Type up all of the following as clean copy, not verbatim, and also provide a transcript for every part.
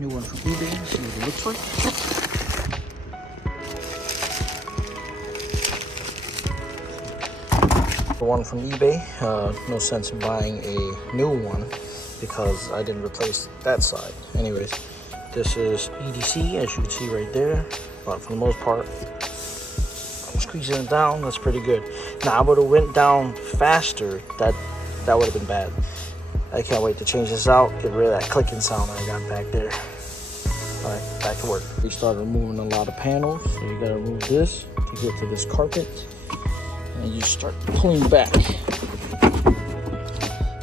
new one from eBay. See what it looks like. The one from eBay. No sense in buying a new one because I didn't replace that side. Anyways, this is EDC, as you can see right there. But for the most part, I'm squeezing it down. That's pretty good. Now I would have went down faster. That would have been bad. I can't wait to change this out. Get rid of that clicking sound I got back there. All right, back to work. We started removing a lot of panels, so you gotta remove this to get to this carpet, and you start pulling back.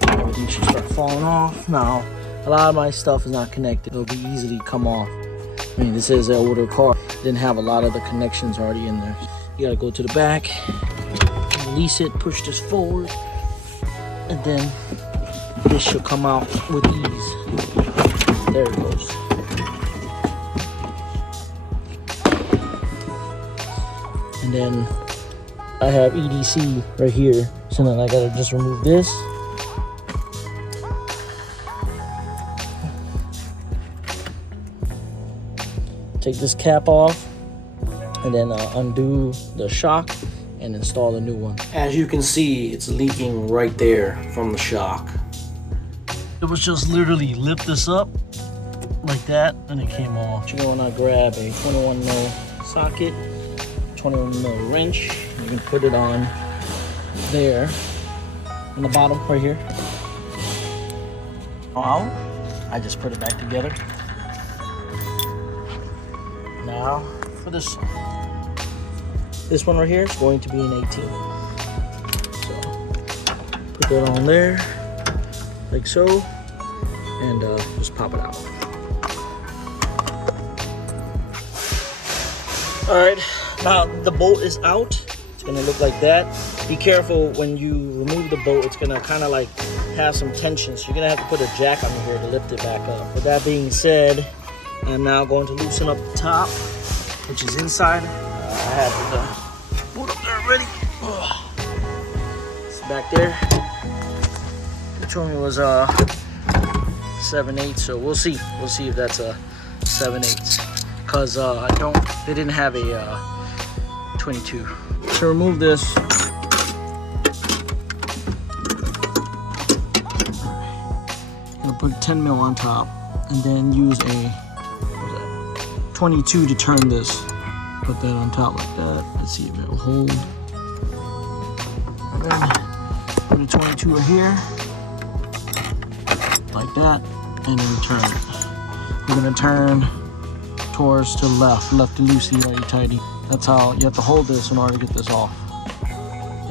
Everything should start falling off. Now, a lot of my stuff is not connected. It'll be easily come off. I mean, this is an older car. Didn't have a lot of the connections already in there. You gotta go to the back, release it, push this forward, and then this should come out with ease. There it goes. And then I have EDC right here, so then I gotta just remove this. Take this cap off, and then undo the shock and install the new one. As you can see, it's leaking right there from the shock. It was just literally lift this up like that, and it came off. You want to grab a 21 mil socket, 21 mil wrench. You can put it on there, on the bottom right here. Now, I just put it back together. Now, for this one right here is going to be an 18. So, put that on there, like so, and just pop it out. All right, now the bolt is out. It's gonna look like that. Be careful when you remove the bolt. It's gonna kind of like have some tension, so you're gonna have to put a jack on here to lift it back up. With that being said, I'm now going to loosen up the top, which is inside. I have the bolt up there already. It's back there. It told me it was 7/8, so we'll see. We'll see if that's a 7/8. Cause they didn't have a 22. To remove this, I'm gonna put 10 mil on top, and then use a 22 to turn this. Put that on top like that. Let's see if it will hold. And then put a 22 right here, like that, and then turn it. We're gonna turn towards to the left to loosey, righty tighty. That's how you have to hold this in order to get this off.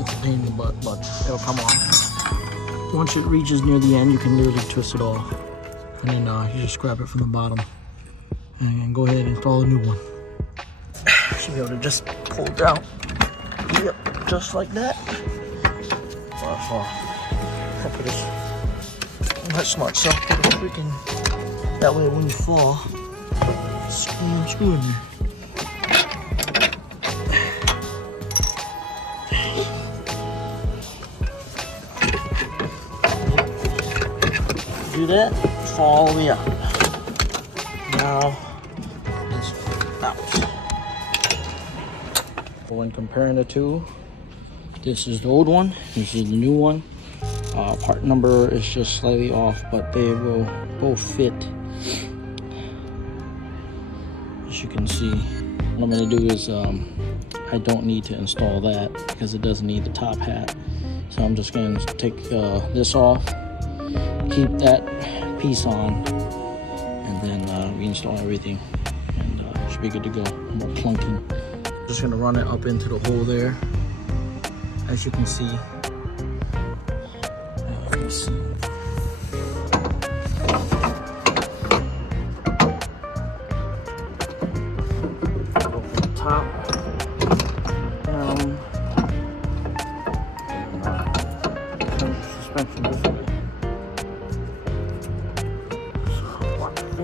It's a pain in the butt, but it'll come off. Once it reaches near the end, you can literally twist it off, and then you just grab it from the bottom and go ahead and install a new one. Should be able to just pull it down. Yep, just like that. I put this much smart stuff. Put it freaking that way when you fall. Screw in there. Do that, fall all the way out. Now it's out. When comparing the two, this is the old one, this is the new one. Part number is just slightly off, but they will both fit. As you can see, what I'm going to do is I don't need to install that because it doesn't need the top hat. So I'm just going to take this off, keep that piece on, and then reinstall everything, and should be good to go. More clunking. Just going to run it up into the hole there. As you can see. Let me see. Top down, turn the suspension this way.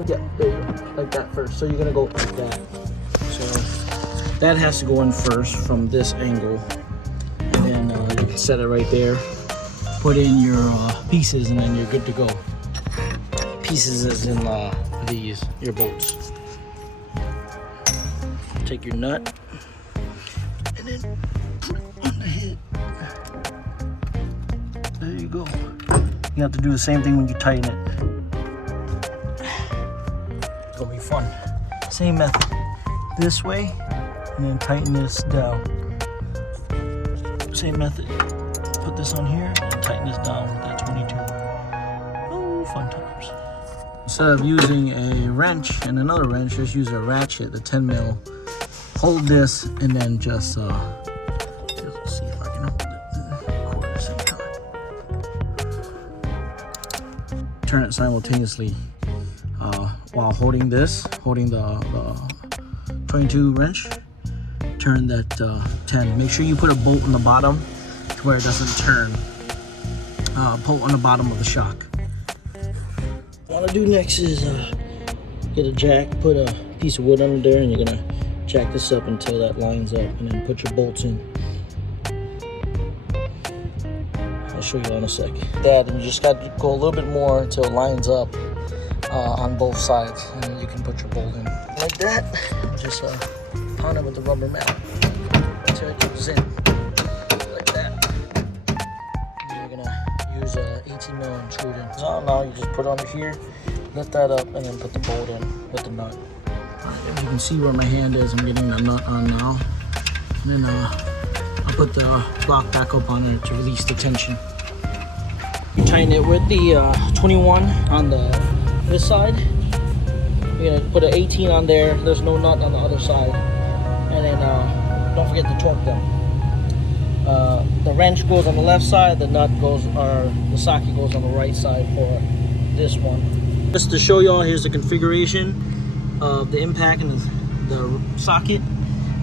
Yeah, there you go, like that first. So you're gonna go like that. So that has to go in first from this angle, and then you can set it right there. Put in your pieces, and then you're good to go. Pieces as in these, your bolts. Take your nut and then put it on the head. There you go. You have to do the same thing when you tighten it. It's gonna be fun. Same method. This way, and then tighten this down. Same method. Put this on here and tighten this down with that 22. Oh, fun times. Instead of using a wrench and another wrench, just use a ratchet, the 10 mil. Hold this and then just see if I can hold it cord at the same time. Turn it simultaneously while holding this, holding the 22 wrench. Turn that 10. Make sure you put a bolt on the bottom to where it doesn't turn. Bolt on the bottom of the shock. What I want to do next is get a jack, put a piece of wood under there, and you're gonna jack this up until that lines up, and then put your bolts in. I'll show you in a sec. That, and you just got to go a little bit more until it lines up on both sides, and then you can put your bolt in like that. Just pound it with the rubber mallet until it goes in like that. And you're gonna use a 18 mil and screw it in. So now you just put it under here, lift that up, and then put the bolt in with the nut. As you can see where my hand is, I'm getting the nut on now. And then I'll put the block back up on it to release the tension. You tighten it with the 21 on this side. You're gonna put an 18 on there. There's no nut on the other side. And then don't forget to torque them. The wrench goes on the left side, the nut goes, or the socket goes on the right side for this one. Just to show y'all, here's the configuration of the impact and the socket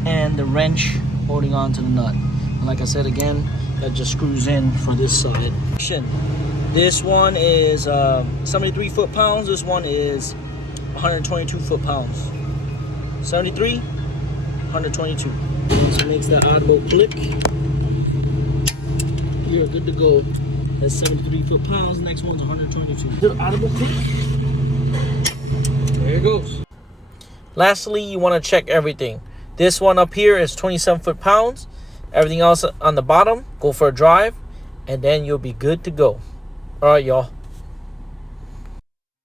and the wrench holding on to the nut. And like I said again, that just screws in for this side. This one is 73 foot-pounds. This one is 122 foot-pounds. 73, 122. So it makes that audible click. You're good to go. That's 73 foot-pounds. Next one's 122. The audible click. There it goes. Lastly, you want to check everything. This one up here is 27 foot-pounds. Everything else on the bottom, go for a drive, and then you'll be good to go. All right, y'all.